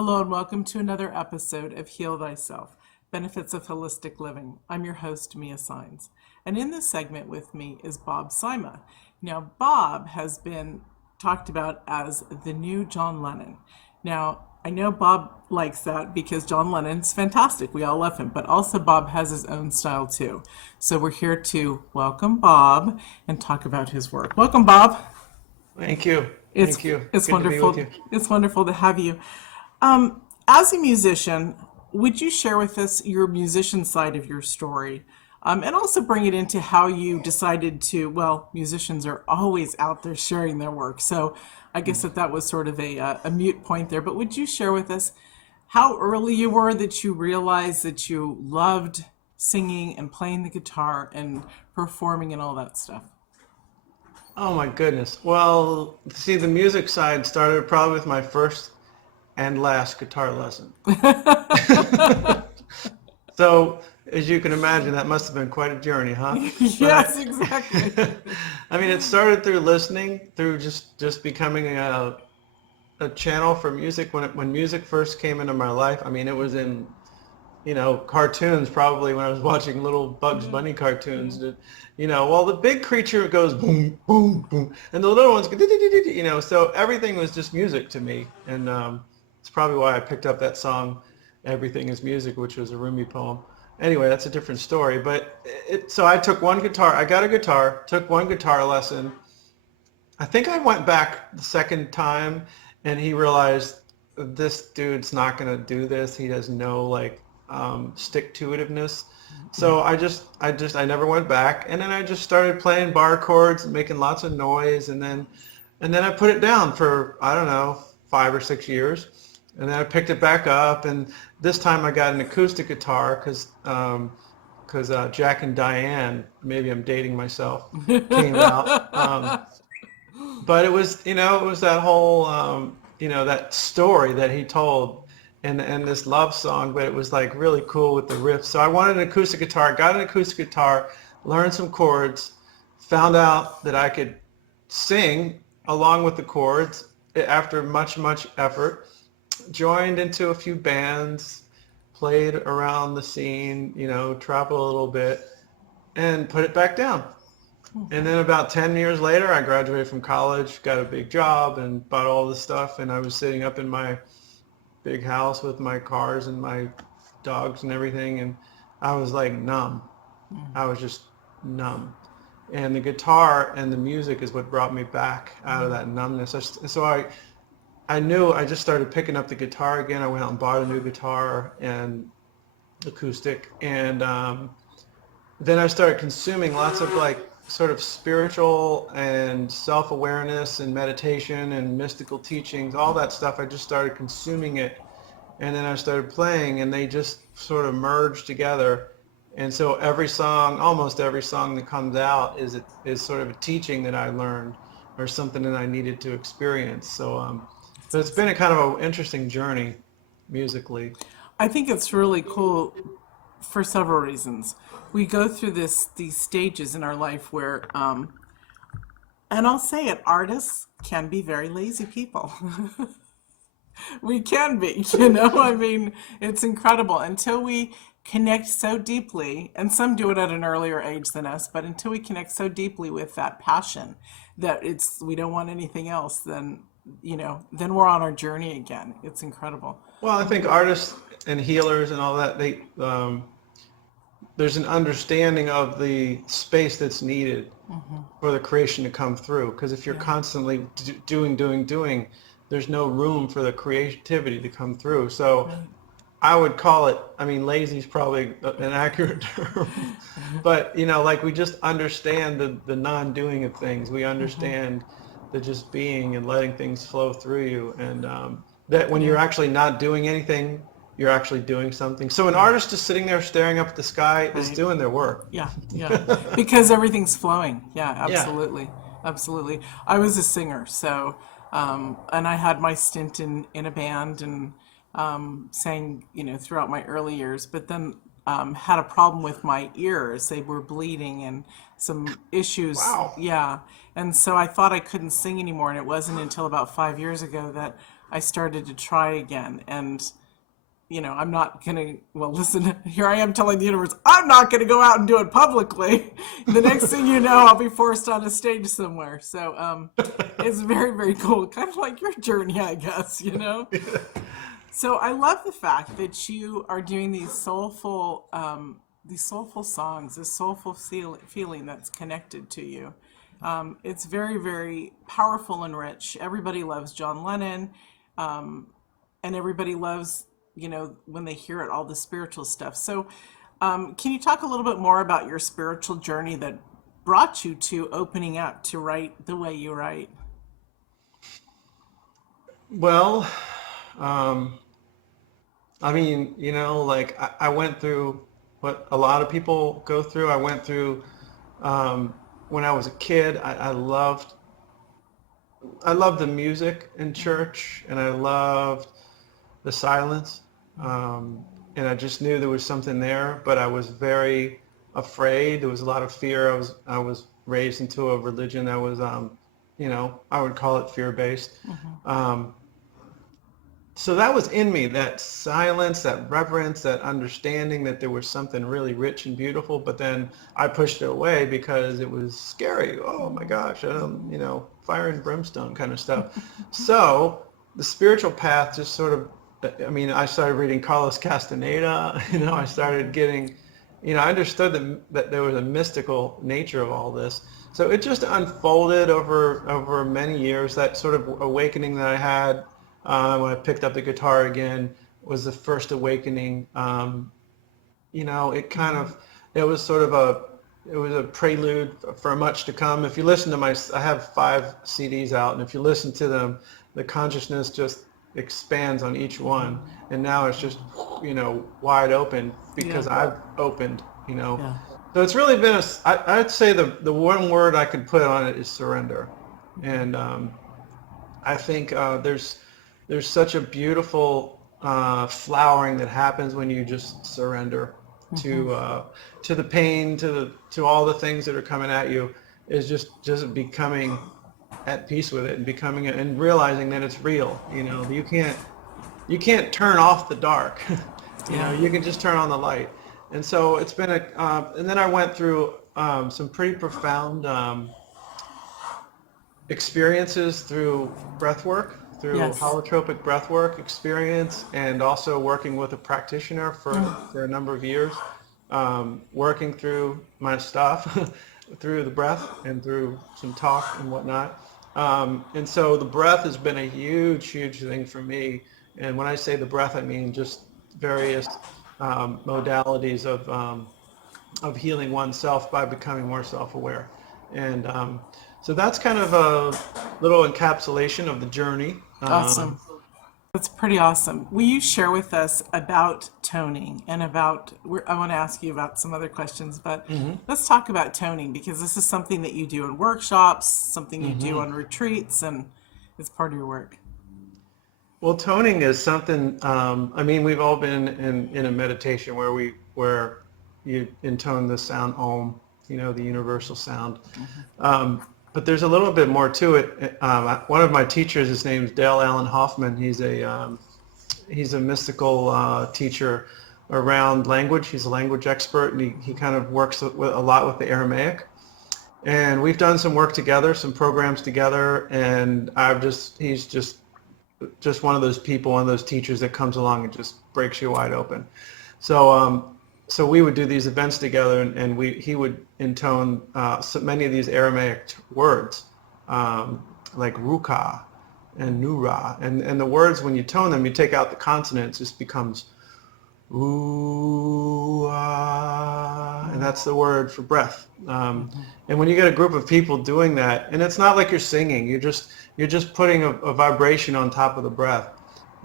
Hello and welcome to another episode of Heal Thyself, Benefits of Holistic Living. I'm your host, Mia Saenz. And in this segment with me is Bob Sima. Now, Bob has been talked about as the new John Lennon. Now, I know Bob likes that because John Lennon's fantastic. We all love him. But also Bob has his own style too. So we're here to welcome Bob and talk about his work. Welcome, Bob. Thank you. It's Thank you. it's Good to be with wonderful. you. It's wonderful to have you. As a musician, would you share with us your musician side of your story, and also bring it into how you decided to? Well, musicians are always out there sharing their work, so I guess that was sort of a mute point there. But would you share with us how early you were that you realized that you loved singing and playing the guitar and performing and all that stuff? Oh my goodness. Well, see, the music side started probably with my first and last guitar lesson. So, as you can imagine, that must have been quite a journey, huh? Yes, But exactly. I mean, it started through listening, through just becoming a channel for music when music first came into my life. I mean, it was in cartoons probably when I was watching little Bugs Yeah, Bunny yeah. cartoons. Well, the big creature goes boom, boom, boom, and the little ones go, so everything was just music to me. And it's probably why I picked up that song, Everything is Music, which was a Rumi poem. Anyway, that's a different story. But so I took one guitar, I got a guitar, took one guitar lesson. I think I went back the second time and he realized this dude's not going to do this. He has no stick-to-itiveness. So I never went back. And then I just started playing bar chords and making lots of noise. And then I put it down for, I don't know, 5 or 6 years. And then I picked it back up. And this time I got an acoustic guitar because Jack and Diane, maybe I'm dating myself, came out. But it was that whole, that story that he told and this love song, but it was like really cool with the riffs. So I wanted an acoustic guitar, got an acoustic guitar, learned some chords, found out that I could sing along with the chords after much, much effort, joined into a few bands, played around the scene, traveled a little bit, and put it back down. And then about 10 years later, I graduated from college, got a big job, and bought all this stuff. And I was sitting up in my big house with my cars and my dogs and everything. And I was like numb. I was just numb. And the guitar and the music is what brought me back out of that numbness. So I knew I just started picking up the guitar again. I went out and bought a new guitar and acoustic. And then I started consuming lots of sort of spiritual and self-awareness and meditation and mystical teachings, all that stuff. I just started consuming it, and then I started playing, and they just sort of merged together. And so almost every song that comes out is sort of a teaching that I learned or something that I needed to experience. So it's been a kind of an interesting journey musically. I think it's really cool for several reasons. We go through these stages in our life where, and I'll say it, artists can be very lazy people. We can be, I mean, it's incredible until we connect so deeply, and some do it at an earlier age than us, but until we connect so deeply with that passion that we don't want anything else, then we're on our journey again. It's incredible. Well, I think artists and healers and all that, there's an understanding of the space that's needed for the creation to come through. Because if you're Yeah. constantly doing, there's no room for the creativity to come through. So Right. I would call it, I mean, lazy is probably an accurate term, but we just understand the non-doing of things. We understand the just being and letting things flow through you, and that when Yeah. you're actually not doing anything, you're actually doing something. So an Yeah. artist just sitting there staring up at the sky is Right. doing their work. Yeah, yeah. Because everything's flowing. Yeah, Yeah. absolutely. Absolutely. I was a singer, so and I had my stint in a band and sang, throughout my early years, but then had a problem with my ears. They were bleeding and some issues. Wow. Yeah. And so I thought I couldn't sing anymore, and it wasn't until about 5 years ago that I started to try again. And, I'm not going to, well, listen, here I am telling the universe, I'm not going to go out and do it publicly. The next thing you know, I'll be forced on a stage somewhere. So it's very, very cool. Kind of like your journey, I guess. So I love the fact that you are doing these soulful songs, this soulful feeling that's connected to you. It's very, very powerful and rich. Everybody loves John Lennon, and everybody loves, when they hear it, all the spiritual stuff. So, can you talk a little bit more about your spiritual journey that brought you to opening up to write the way you write? Well, um, I mean, like I went through what a lot of people go through. I went through when I was a kid. I loved the music in church, and I loved the silence. And I just knew there was something there, but I was very afraid. There was a lot of fear. I was raised into a religion that was, I would call it fear-based. Um, so that was in me, that silence, that reverence, that understanding that there was something really rich and beautiful, but then I pushed it away because it was scary. Oh my gosh, fire and brimstone kind of stuff. So the spiritual path just sort of, I started reading Carlos Castaneda, I started getting, I understood that there was a mystical nature of all this. So it just unfolded over many years. That sort of awakening that I had when I picked up the guitar again was the first awakening. It kind of, it was sort of it was a prelude for much to come. If you listen to I have 5 CDs out, and if you listen to them, the consciousness just expands on each one, and now it's just, wide open because Yeah. I've opened. Yeah. So it's really been I'd say the one word I could put on it is surrender. And I think there's such a beautiful flowering that happens when you just surrender to the pain, to all the things that are coming at you, is just becoming at peace with it, and becoming it, and realizing that it's real. You can't turn off the dark. Yeah. You can just turn on the light. And so it's been and then I went through some pretty profound experiences through breathwork, through Yes. holotropic breathwork experience, and also working with a practitioner for a number of years, working through my stuff through the breath and through some talk and whatnot. And so the breath has been a huge, huge thing for me. And when I say the breath, I mean just various modalities of healing oneself by becoming more self-aware. And so that's kind of a little encapsulation of the journey. Awesome. That's pretty awesome. Will you share with us about toning and I want to ask you about some other questions, but let's talk about toning, because this is something that you do in workshops, something you do on retreats, and it's part of your work. Well, toning is something, we've all been in a meditation where you intone the sound Om, the universal sound. But there's a little bit more to it. One of my teachers, his name's Dale Allen Hoffman. He's a mystical teacher around language. He's a language expert, and he kind of works a lot with the Aramaic. And we've done some work together, some programs together, and he's just one of those people, one of those teachers that comes along and just breaks you wide open. So we would do these events together, and he would intone so many of these Aramaic words, like ruka and nura, and the words, when you tone them, you take out the consonants, it just becomes ooh, and that's the word for breath. And when you get a group of people doing that, and it's not like you're singing, you're just putting a vibration on top of the breath,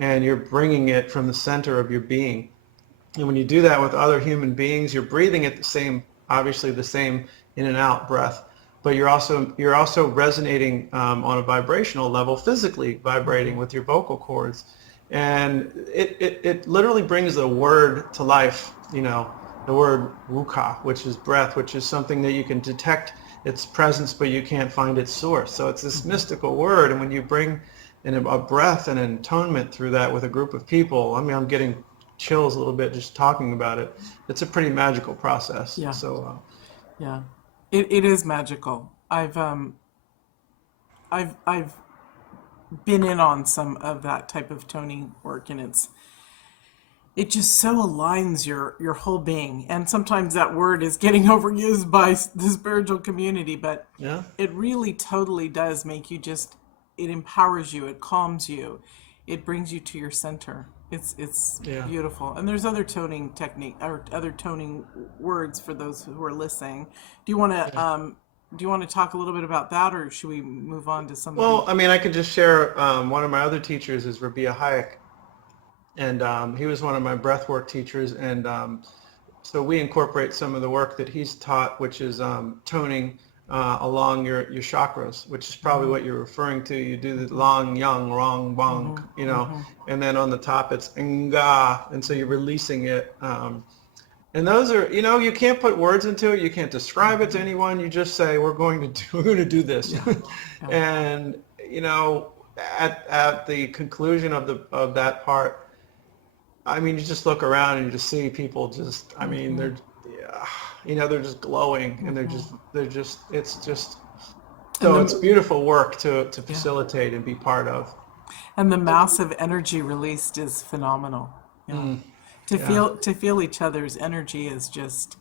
and you're bringing it from the center of your being. And when you do that with other human beings, you're breathing at obviously the same in and out breath, but you're also resonating on a vibrational level, physically vibrating with your vocal cords. And it literally brings the word to life, the word ruka, which is breath, which is something that you can detect its presence, but you can't find its source. So it's this mystical word, and when you bring a breath and an atonement through that with a group of people. I mean, I'm getting chills a little bit just talking about it. It's a pretty magical process. Yeah. So Yeah. It is magical. I've been in on some of that type of toning work, and it just so aligns your whole being. And sometimes that word is getting overused by the spiritual community, but yeah, it really totally does make you just, it empowers you, it calms you, it brings you to your center. It's yeah. beautiful. And there's other toning technique or other toning words for those who are listening. Do you want to talk a little bit about that, or should we move on to some of the? Well, I mean, I could just share, one of my other teachers is Rabbi Hayek, and he was one of my breathwork teachers, and so we incorporate some of the work that he's taught, which is toning along your chakras, which is probably what you're referring to. You do the long, yang, rong, bong, and then on the top it's nga, and so you're releasing it. And those are, you can't put words into it. You can't describe it to anyone. You just say, we're going to do this. Yeah. And, at the conclusion of that part, I mean, you just look around and you just see people just, I mean, they're just glowing, and it's just, so it's beautiful work to facilitate and be part of. And the massive energy released is phenomenal. Yeah. To feel each other's energy is just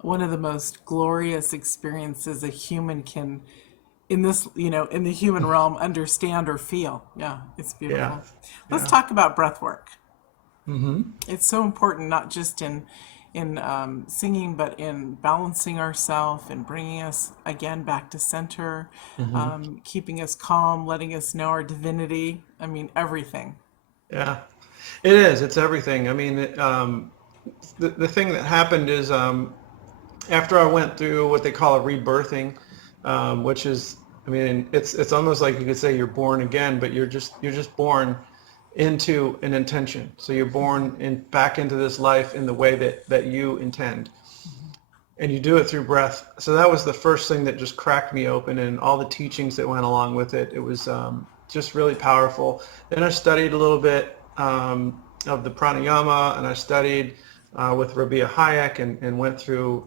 one of the most glorious experiences a human can, in this, in the human realm, understand or feel. Yeah, it's beautiful. Yeah. Let's talk about breath work. Mm-hmm. It's so important, not just in singing, but in balancing ourselves and bringing us again back to center, keeping us calm, letting us know our divinity. I mean, everything. Yeah, it is. It's everything. I mean, the thing that happened is after I went through what they call a rebirthing, which is, I mean, it's almost like you could say you're born again, but you're just born into an intention. So you're born back into this life in the way that you intend. And you do it through breath. So that was the first thing that just cracked me open, and all the teachings that went along with it. It was just really powerful. Then I studied a little bit of the pranayama, and I studied with Rabbi Hayek and went through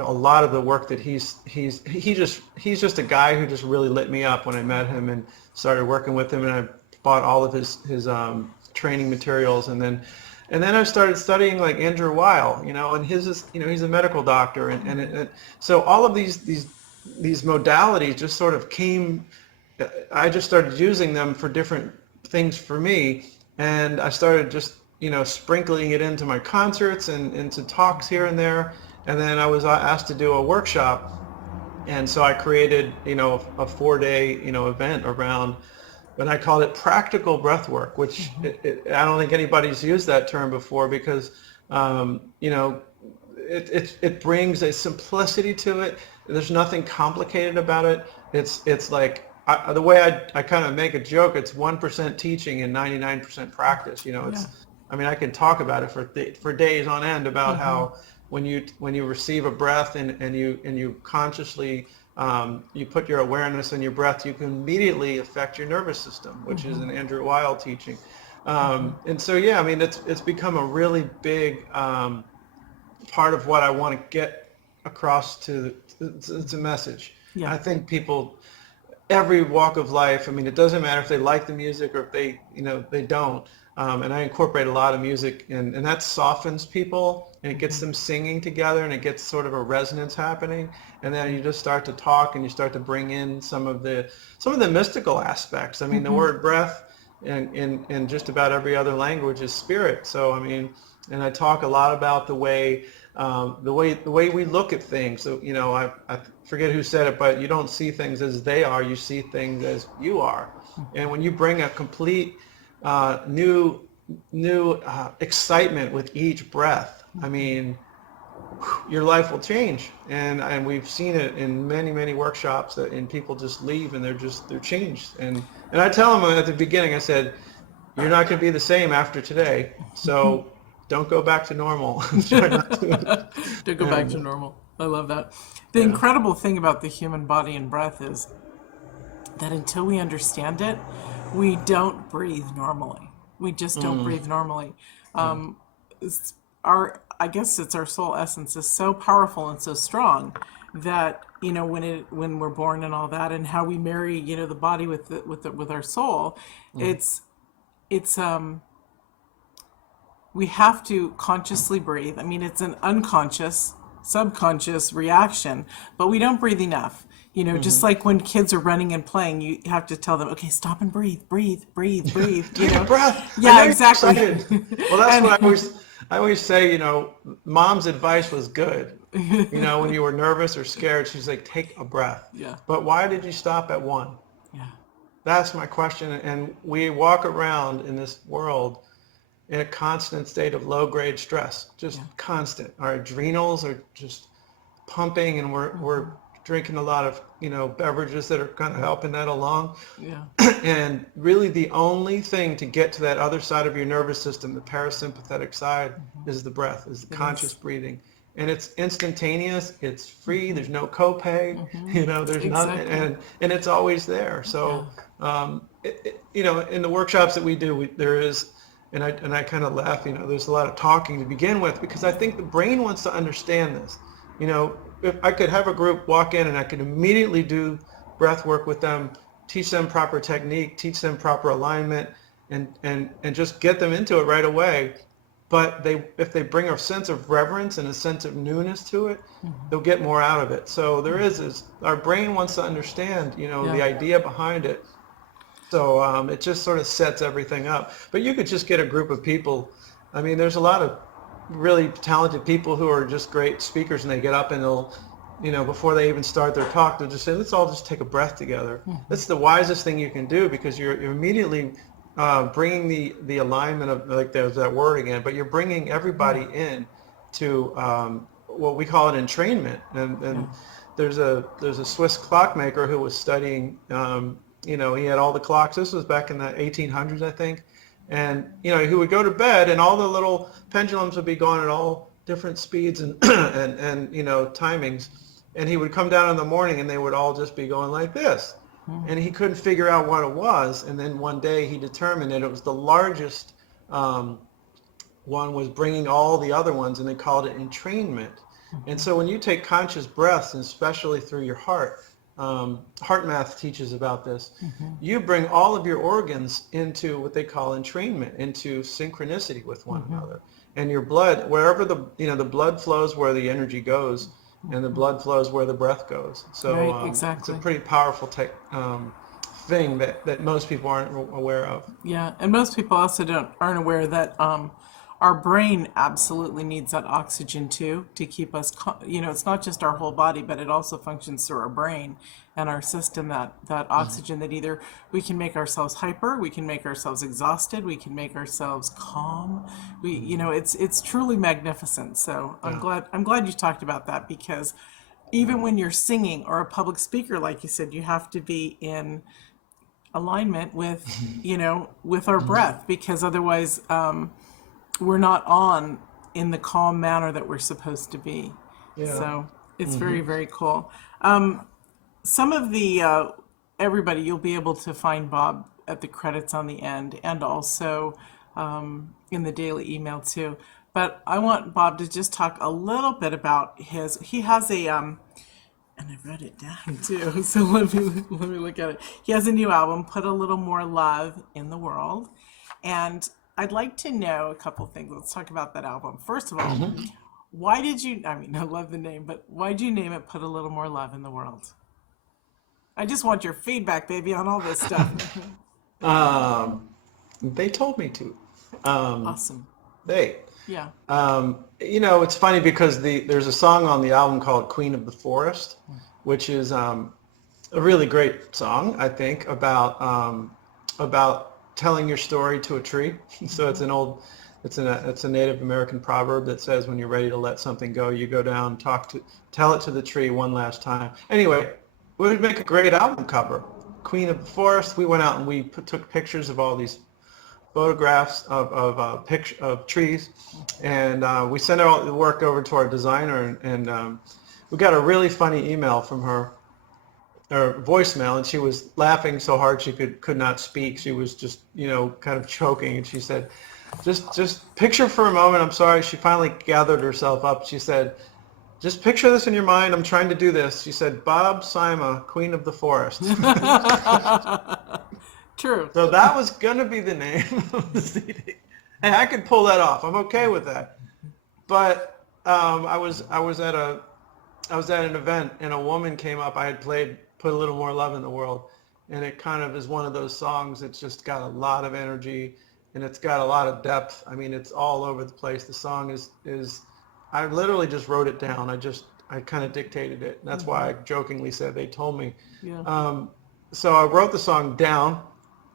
a lot of the work that he's just a guy who just really lit me up when I met him and started working with him, and I bought all of his training materials, and then I started studying like Andrew Weil, and his is, he's a medical doctor, and so all of these modalities just sort of came. I just started using them for different things for me, and I started just sprinkling it into my concerts and into talks here and there, and then I was asked to do a workshop, and so I created a 4-day event around. And I called it practical breath work, which I don't think anybody's used that term before, because it brings a simplicity to it. There's nothing complicated about it. It's like the way I kind of make a joke. It's 1% teaching and 99% practice. I mean, I can talk about it for days on end about how when you receive a breath and you consciously you put your awareness in your breath, you can immediately affect your nervous system, which is an Andrew Weil teaching. And so, I mean, it's become a really big part of what I want to get across to the message. Yeah. I think people, every walk of life, I mean, it doesn't matter if they like the music or if they don't. And I incorporate a lot of music, and that softens people, and it gets them singing together, and it gets sort of a resonance happening, and then you just start to talk, and you start to bring in some of the mystical aspects. I mean, the word breath in just about every other language is spirit. So I mean, and I talk a lot about the way we look at things. So I forget who said it, but you don't see things as they are, you see things as you are. And when you bring a complete new excitement with each breath, I mean, your life will change, and we've seen it in many workshops and people just leave and they're changed. And I tell them at the beginning, I said, you're not going to be the same after today, so don't go back to normal. Try not to. Don't go back to normal. I love that. The incredible thing about the human body and breath is that until we understand it, we don't breathe normally. We just don't breathe normally. Um, I guess it's our soul essence is so powerful and so strong that when we're born and all that, and how we marry the body with our soul, it's it's we have to consciously breathe. I mean, it's an unconscious, subconscious reaction, but we don't breathe enough. Just like when kids are running and playing, you have to tell them, okay, stop and breathe, breathe, breathe, breathe. Take a breath. I know Yeah, you're exactly. excited. Well, that's And what I always say, mom's advice was good. When you were nervous or scared, she's like, take a breath. yeah, But why did you stop at one? yeah, That's my question. And we walk around in this world in a constant state of low-grade stress, just constant. Our adrenals are just pumping, and we're drinking a lot of beverages that are kind of helping that along. yeah, And really the only thing to get to that other side of your nervous system, the parasympathetic side, is the breath, is the conscious breathing. And it's instantaneous, it's free, there's no copay, there's nothing, Exactly. and it's always there. So, in the workshops that we do, there is, and I kind of laugh, there's a lot of talking to begin with, because I think the brain wants to understand this. If I could have a group walk in and I could immediately do breath work with them, teach them proper technique, teach them proper alignment, and just get them into it right away. But if they bring a sense of reverence and a sense of newness to it, they'll get more out of it. So there is our brain wants to understand, the idea behind it. So it just sort of sets everything up. But you could just get a group of people. I mean, there's a lot of really talented people who are just great speakers, and they get up and they'll, before they even start their talk, they'll just say, let's all just take a breath together. That's the wisest thing you can do, because you're immediately bringing the alignment of, like, there's that word again, but you're bringing everybody in to what we call it entrainment. And there's a Swiss clockmaker who was studying, he had all the clocks. This was back in the 1800s, I think. And, he would go to bed and all the little pendulums would be going at all different speeds and, and timings. And he would come down in the morning and they would all just be going like this. And he couldn't figure out what it was. And then one day he determined that it was the largest one was bringing all the other ones, and they called it entrainment. And so when you take conscious breaths, and especially through your heart, heart math teaches about this. You bring all of your organs into what they call entrainment, into synchronicity with one another. And your blood, wherever the blood flows where the energy goes, and the blood flows where the breath goes. So Right, it's a exactly. pretty powerful thing that most people aren't aware of. Yeah, and most people also aren't aware that our brain absolutely needs that oxygen too, to keep us. It's not just our whole body, but it also functions through our brain and our system. That oxygen that either we can make ourselves hyper, we can make ourselves exhausted, we can make ourselves calm. It's truly magnificent. So I'm glad you talked about that, because even when you're singing or a public speaker, like you said, you have to be in alignment with our breath, because otherwise we're not on in the calm manner that we're supposed to be. Yeah. So it's very, very cool. Some of the everybody, you'll be able to find Bob at the credits on the end, and also in the daily email too. But I want Bob to just talk a little bit about he has a and I wrote it down too. So let me look at it. He has a new album, Put a Little More Love in the World. And I'd like to know a couple things. Let's talk about that album. First of all, why did you, I mean, I love the name, but why did you name it Put a Little More Love in the World? I just want your feedback, baby, on all this stuff. They told me to. Awesome. They. Yeah. It's funny because there's a song on the album called Queen of the Forest, which is a really great song, I think, about telling your story to a tree. So it's a Native American proverb that says, when you're ready to let something go, you go down, tell it to the tree one last time. Anyway, we would make a great album cover. Queen of the Forest. We went out and we took pictures of all these photographs of trees, and we sent all the work over to our designer, and we got a really funny email from her or voicemail, and she was laughing so hard she could not speak. She was just, kind of choking, and she said, just picture for a moment. I'm sorry. She finally gathered herself up. She said, just picture this in your mind. I'm trying to do this. She said, Bob Sima, Queen of the Forest. True. So that was going to be the name of the CD. And I could pull that off. I'm okay with that. But I was at an event, and a woman came up. I had played Put a Little More Love in the World, and it kind of is one of those songs that's just got a lot of energy, and it's got a lot of depth. I mean, it's all over the place. The song is I literally just wrote it down. I kind of dictated it. And that's why I jokingly said they told me. Yeah. So I wrote the song down,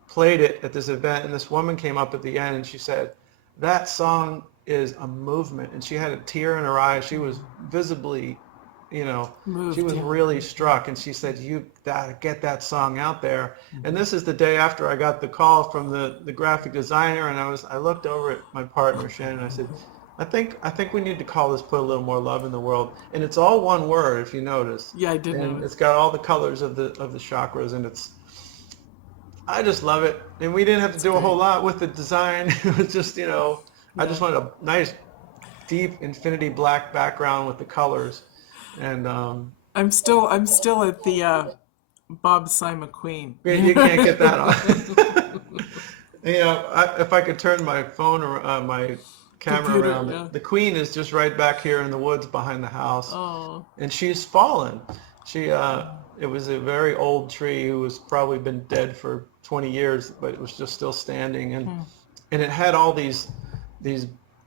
played it at this event, and this woman came up at the end and she said, that song is a movement. And she had a tear in her eye. She was visibly, Moved, she was yeah. really struck. And she said, you gotta get that song out there. And this is the day after I got the call from the graphic designer, and I looked over at my partner, Shannon, and I said, I think we need to call this Put a Little More Love in the World. And it's all one word, if you notice. Yeah, I did And notice. it's got all the colors of the chakras, and I just love it. And we didn't have to do a whole lot with the design. It was just, I just wanted a nice, deep, infinity black background with the colors. And I'm still at the Bob Sima Queen. you can't get that on. If I could turn my phone or my camera Computer, around, yeah. the Queen is just right back here in the woods behind the house. Oh. And she's fallen. It was a very old tree who was probably been dead for 20 years, but it was just still standing, and it had all these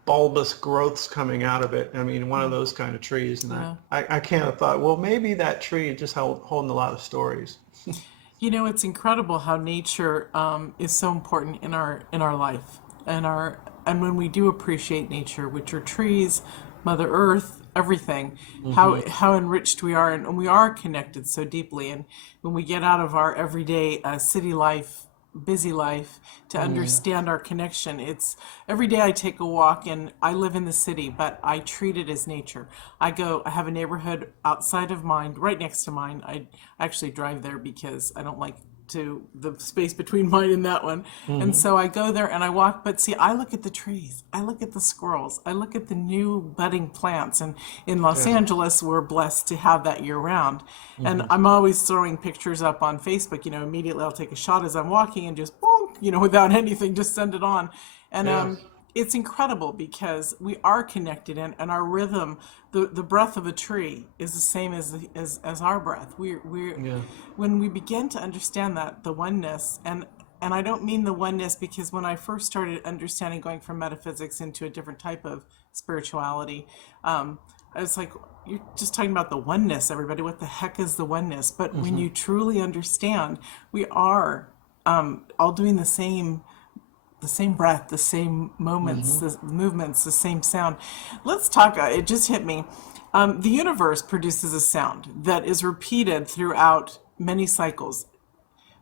bulbous growths coming out of it. I mean, one of those kind of trees, and Yeah. I can't have thought, well, maybe that tree just holding a lot of stories. It's incredible how nature is so important in our life, and when we do appreciate nature, which are trees, Mother Earth, everything, how enriched we are, and we are connected so deeply. And when we get out of our everyday city life, busy life, to understand our connection, it's every day I take a walk, and I live in the city, but I treat it as nature. I have a neighborhood outside of mine, right next to mine. I actually drive there because I don't like the space between mine and that one. And so I go there and I walk, but see, I look at the trees, I look at the squirrels, I look at the new budding plants. And in Los Angeles, we're blessed to have that year round. And I'm always throwing pictures up on Facebook, immediately I'll take a shot as I'm walking and just, bonk, without anything, just send it on. And it's incredible because we are connected, and our rhythm, the breath of a tree is the same as our breath. When we begin to understand that, the oneness, and I don't mean the oneness, because when I first started understanding, going from metaphysics into a different type of spirituality, I was like, you're just talking about the oneness, everybody. What the heck is the oneness? But when you truly understand, we are all doing the same breath, the same moments, the movements, the same sound. Let's talk, it just hit me. The universe produces a sound that is repeated throughout many cycles.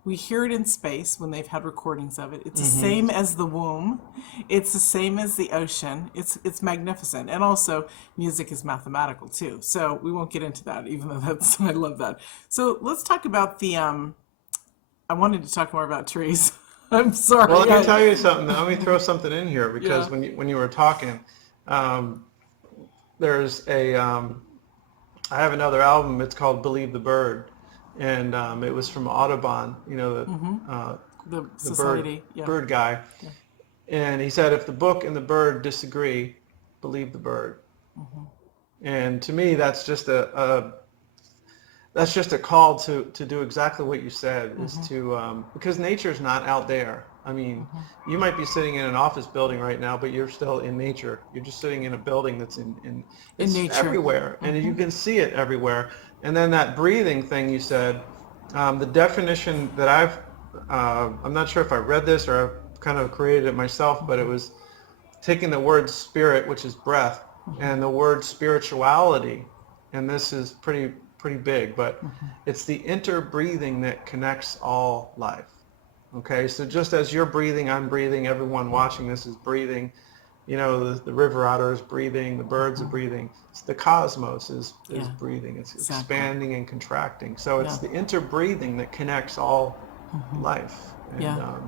We hear it in space when they've had recordings of it. It's the same as the womb. It's the same as the ocean. It's magnificent. And also, music is mathematical too. So we won't get into that, even though I love that. So let's talk about I wanted to talk more about trees. I'm sorry. Well, let me tell you something. Let me throw something in here, because Yeah. when you were talking, there's I have another album. It's called Believe the Bird, and it was from Audubon, The the society. bird guy, and he said, if the book and the bird disagree, believe the bird. And to me, that's just a call to do exactly what you said, is to because nature's not out there. I mean, you might be sitting in an office building right now, but you're still in nature. You're just sitting in a building that's it's nature. everywhere, and you can see it everywhere. And then that breathing thing you said, the definition that I'm not sure if I read this or I kind of created it myself, but it was taking the word spirit, which is breath, and the word spirituality, and this is pretty big, but it's the interbreathing that connects all life. Okay, so just as you're breathing, I'm breathing, everyone watching this is breathing. the river otter is breathing, the birds are breathing. It's the cosmos is Yeah, breathing. It's exactly. expanding and contracting. So it's Yeah. the interbreathing that connects all life. And Yeah.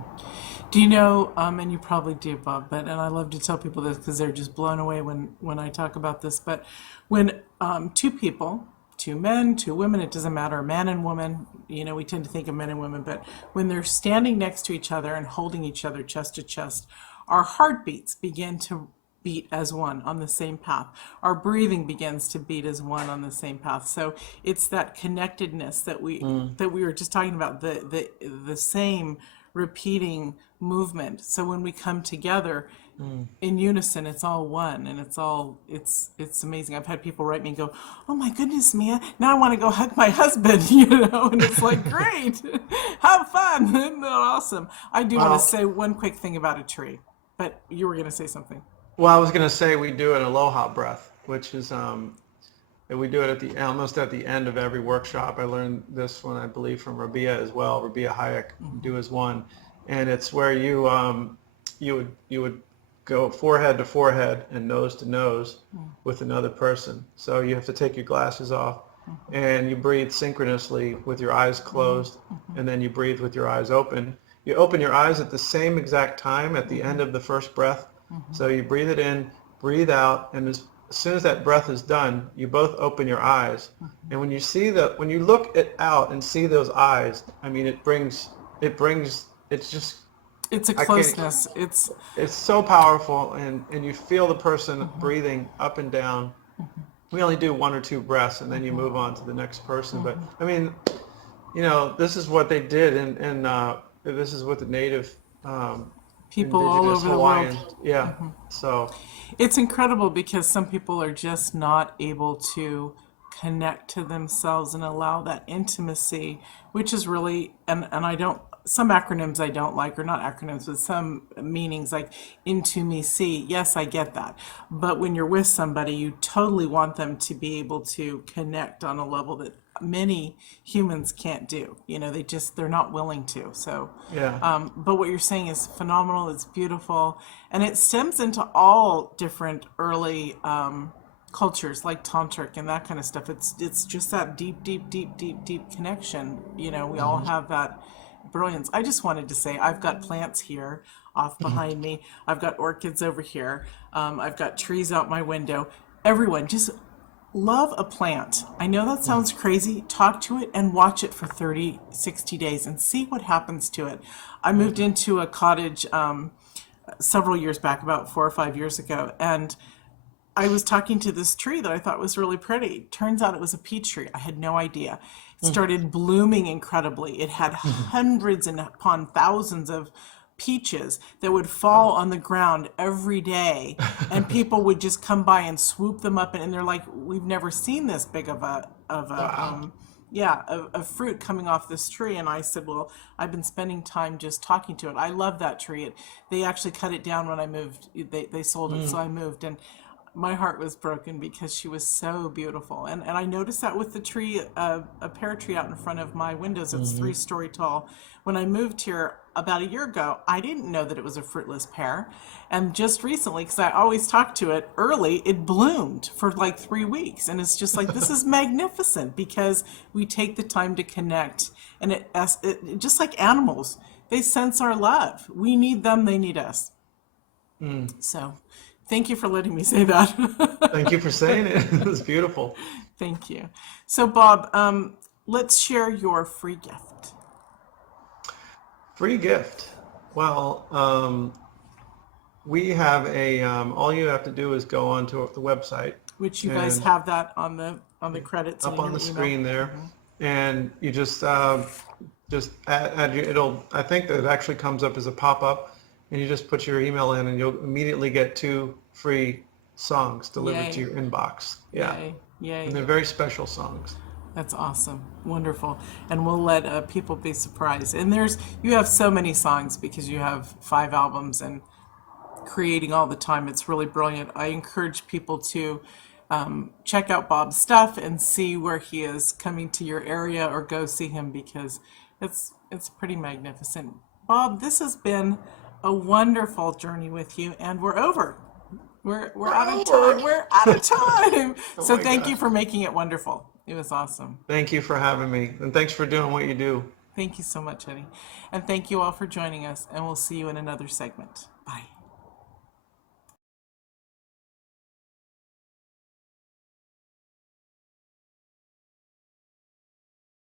Do you know, and you probably do, Bob, but, and I love to tell people this because they're just blown away when I talk about this, but when two people, two men, two women, it doesn't matter, man and woman, we tend to think of men and women, but when they're standing next to each other and holding each other chest to chest, our heartbeats begin to beat as one on the same path. Our breathing begins to beat as one on the same path. So it's that connectedness that we were just talking about, the same repeating movement. So when we come together in unison, it's all one, and it's amazing. I've had people write me and go, "Oh my goodness, Mia, now I want to go hug my husband," and it's like, great, have fun, isn't that awesome? I do want to well, say one quick thing about a tree, but you were going to say something. well, I was going to say we do an aloha breath, which is and we do it at the almost at the end of every workshop. I learned this one, I believe, from Rabia as well. Rabia Hayek, do as one, and it's where you would go forehead to forehead and nose to nose with another person. So you have to take your glasses off, and you breathe synchronously with your eyes closed, and then you breathe with your eyes open. You open your eyes at the same exact time at the end of the first breath. So you breathe it in, breathe out, and as soon as that breath is done, you both open your eyes. And when you look out and see those eyes, I mean, it's just, It's a I can't, closeness. it's so powerful, and you feel the person breathing up and down. We only do one or two breaths, and then you move on to the next person. But I mean, this is what they did, and this is what the native People all indigenous over the world. Hawaiian, yeah. So It's incredible because some people are just not able to connect to themselves and allow that intimacy, which is really, and I don't, some acronyms I don't like, or not acronyms, but some meanings like into me see. Yes, I get that. But when you're with somebody, you totally want them to be able to connect on a level that many humans can't do. They're not willing to. So, yeah, but what you're saying is phenomenal. It's beautiful, and it stems into all different early cultures like tantric and that kind of stuff. It's just that deep, deep, deep, deep, deep connection. We all have that brilliance. I just wanted to say I've got plants here off behind me. I've got orchids over here. I've got trees out my window. Everyone, just love a plant. I know that sounds crazy. Talk to it and watch it for 30, 60 days and see what happens to it. I moved into a cottage several years back, about 4 or 5 years ago, and I was talking to this tree that I thought was really pretty. Turns out it was a peach tree. I had no idea. It started blooming incredibly. It had hundreds and upon thousands of peaches that would fall on the ground every day, and people would just come by and swoop them up, and they're like, "We've never seen this big of a wow. yeah, of fruit coming off this tree." And I said, "Well, I've been spending time just talking to it. I love that tree. They actually cut it down when I moved. They sold it, so I moved, and my heart was broken because she was so beautiful. And I noticed that with the tree, a pear tree out in front of my windows. It's 3 story tall. When I moved here about a year ago, I didn't know that it was a fruitless pear. And just recently, because I always talk to it early, it bloomed for like 3 weeks. And it's just like, this is magnificent because we take the time to connect. And it just like animals, they sense our love. We need them, they need us. So thank you for letting me say that. Thank you for saying it. It was beautiful. Thank you. So, Bob, let's share your free gift. Free gift. Well, we have all you have to do is go onto the website, Which you guys and have that on the credits and up in on your the email. screen there, and you just I think that it actually comes up as a pop-up, and you just put your email in, and you'll immediately get 2 free songs delivered to Yay. your inbox. Yeah, Yay. and they're Yay. very special songs. That's awesome. Wonderful. And we'll let people be surprised. And you have so many songs because you have 5 albums and creating all the time. It's really brilliant. I encourage people to check out Bob's stuff and see where he is coming to your area, or go see him because it's pretty magnificent. Bob, this has been a wonderful journey with you, and we're over. We're out of time. We're out of time. So my thank gosh. you for making it wonderful. It was awesome. Thank you for having me, and thanks for doing what you do. Thank you so much, Eddie. And thank you all for joining us, and we'll see you in another segment.